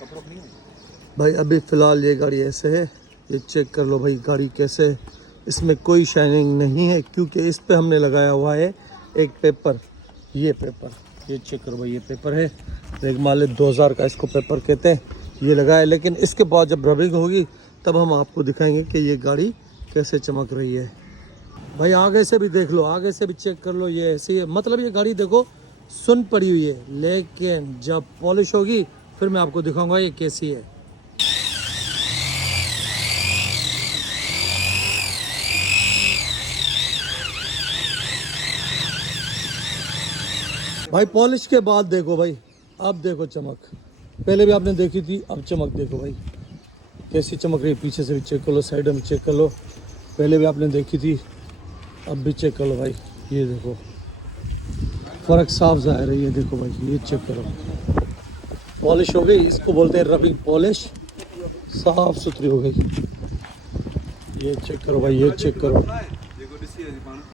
भाई अभी फ़िलहाल ये गाड़ी ऐसे है, ये चेक कर लो भाई गाड़ी कैसे है। इसमें कोई शाइनिंग नहीं है क्योंकि इस पे हमने लगाया हुआ है एक पेपर। ये पेपर ये चेक करो भाई, ये पेपर है रेगमाल 2000 का, इसको पेपर कहते हैं। ये लगाया, लेकिन इसके बाद जब रबिंग होगी तब हम आपको दिखाएंगे कि ये गाड़ी कैसे चमक रही है। भाई आगे से भी देख लो, आगे से भी चेक कर लो, ये ऐसी है। मतलब ये गाड़ी देखो सुन पड़ी हुई है, लेकिन जब पॉलिश होगी फिर मैं आपको दिखाऊंगा ये कैसी है। भाई पॉलिश के बाद देखो भाई, अब देखो चमक। पहले भी आपने देखी थी, अब चमक देखो भाई कैसी चमक रही है। पीछे से भी चेक कर लो, साइड में चेक कर लो। पहले भी आपने देखी थी, अब भी चेक कर लो भाई। ये देखो फ़र्क साफ ज़ाहिर है। ये देखो भाई, ये चेक करो, पॉलिश हो गई, इसको बोलते हैं रबिंग पॉलिश, साफ सुथरी हो गई। ये चेक करो भाई, ये चेक करो।